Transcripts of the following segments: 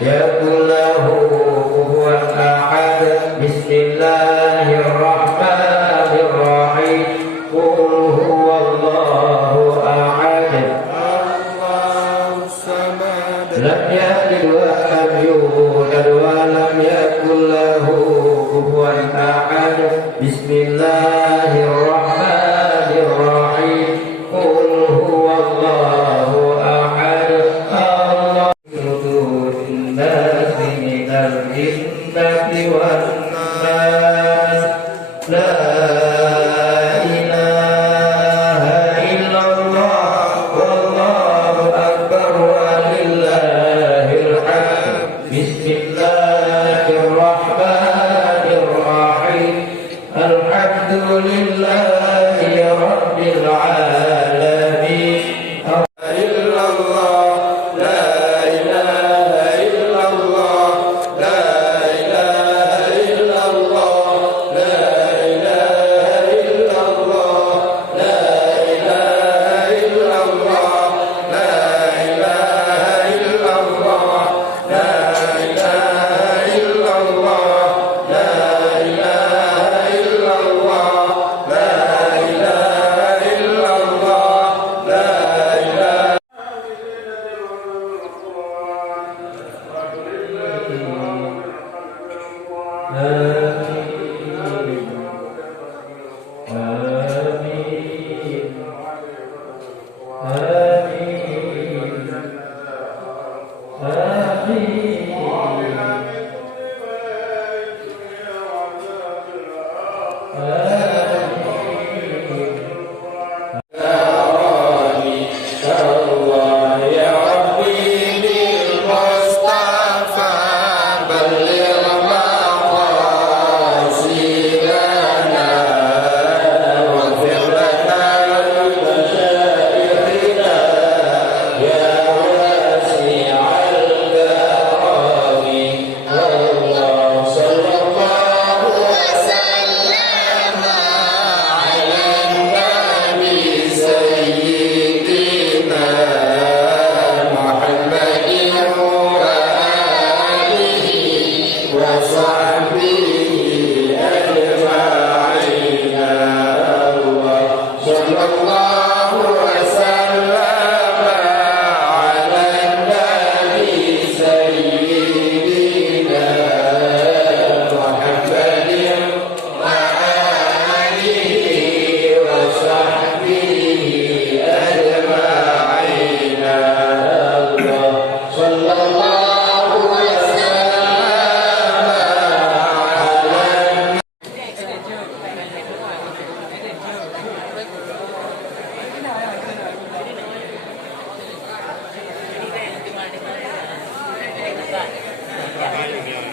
yakul lahu kufuwan ahad. Bismillahirrahmanirrahim. Qul huwallahu ahad. Allahu samad. Lam yalid wa lam yulad wa lam yakul lahu kufuwan ahad. Bismillahirrahmanirrahim. Qul huwallahu ahad. Jinnati wan nas. La ilaha illallah wallahu akbar walillahil hamd. Bismillahirrahmanirrahim. Alhamdulillahi rabbil alamin.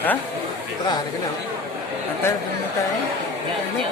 Hah? Terah, ada kenal. Antar muka ini.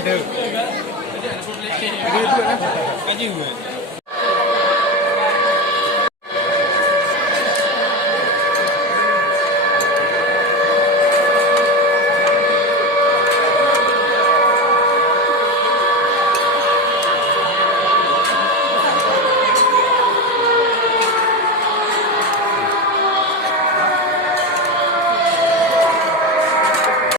Ada. Ada tu kan? Kaji.